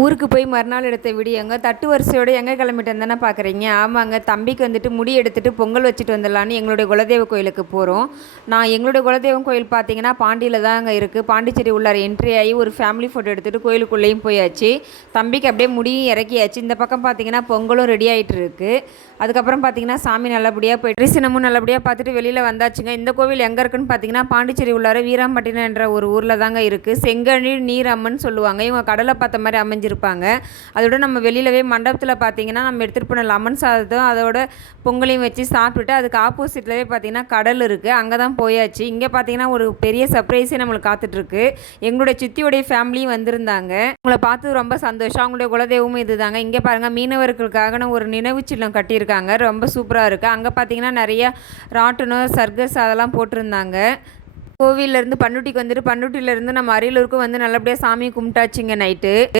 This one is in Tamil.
ஊருக்கு போய் மறுநாள் எடுத்த வீடியோங்க. தட்டு வரிசையோட எங்கே கிளம்பிட்டு தானே பார்க்குறீங்க ஆமாங்க தம்பிக்கு வந்துட்டு முடி எடுத்துகிட்டு பொங்கல் வச்சுட்டு வந்துடலான்னு எங்களுடைய குலதெய்வ கோயிலுக்கு போகிறோம் நான் எங்களுடைய குலதெய்வம் கோயில் பார்த்தீங்கன்னா பாண்டியில் தான் அங்கே இருக்குது பாண்டிச்சேரி உள்ளார என்ட்ரி ஆகி ஒரு ஃபேமிலி ஃபோட்டோ எடுத்துகிட்டு கோயிலுக்குள்ளேயும் போயாச்சு. தம்பிக்கு அப்படியே முடியும் இறக்கியாச்சு. இந்த பக்கம் பார்த்தீங்கன்னா பொங்கலும் ரெடி ஆகிட்டு இருக்குது அதுக்கப்புறம் பார்த்தீங்கன்னா சாமி நல்லபடியாக போய் தரிசனமும் நல்லபடியாக பார்த்துட்டு வெளியில் வந்தாச்சுங்க. இந்த கோவில் எங்கே இருக்குன்னு பார்த்தீங்கன்னா பாண்டிச்சேரி உள்ளார வீராம்பட்டினம் என்ற ஒரு ஊரில் தாங்க இருக்குது செங்கழி நீரம்மன் சொல்லுவாங்க. இவங்க கடலை பார்த்த மாதிரி அமைஞ்சு செஞ்சுருப்பாங்க. அதோட நம்ம வெளியிலவே மண்டபத்தில் பார்த்தீங்கன்னா நம்ம எடுத்துகிட்டு போன லெமன் சாதத்தும் அதோட பொங்கலையும் வச்சு சாப்பிட்டுட்டு அதுக்கு ஆப்போசிட்லவே பார்த்தீங்கன்னா கடல் இருக்குது அங்கே தான் போயாச்சு. இங்கே பார்த்தீங்கன்னா ஒரு பெரிய சர்ப்ரைஸே நம்மளுக்கு காத்துட்ருக்கு. எங்களுடைய சித்தியுடைய ஃபேமிலியும் வந்திருந்தாங்க. உங்களை பார்த்து ரொம்ப சந்தோஷம். அவங்களுடைய குலதெய்வமும் இதுதாங்க. இங்கே பாருங்கள் மீனவர்களுக்காக ஒரு நினைவு சின்னம் கட்டியிருக்காங்க. ரொம்ப சூப்பராக இருக்குது அங்கே பார்த்தீங்கன்னா நிறைய ராட்டனம் சர்க்கஸ் அதெல்லாம் போட்டிருந்தாங்க. கோவிலேருந்து பண்ருட்டிக்கு வந்துட்டு பண்ருட்டியிலேருந்து நம்ம அரியலூருக்கும் வந்து நல்லபடியாக சாமி கும்பிட்டாச்சுங்க நைட்டு.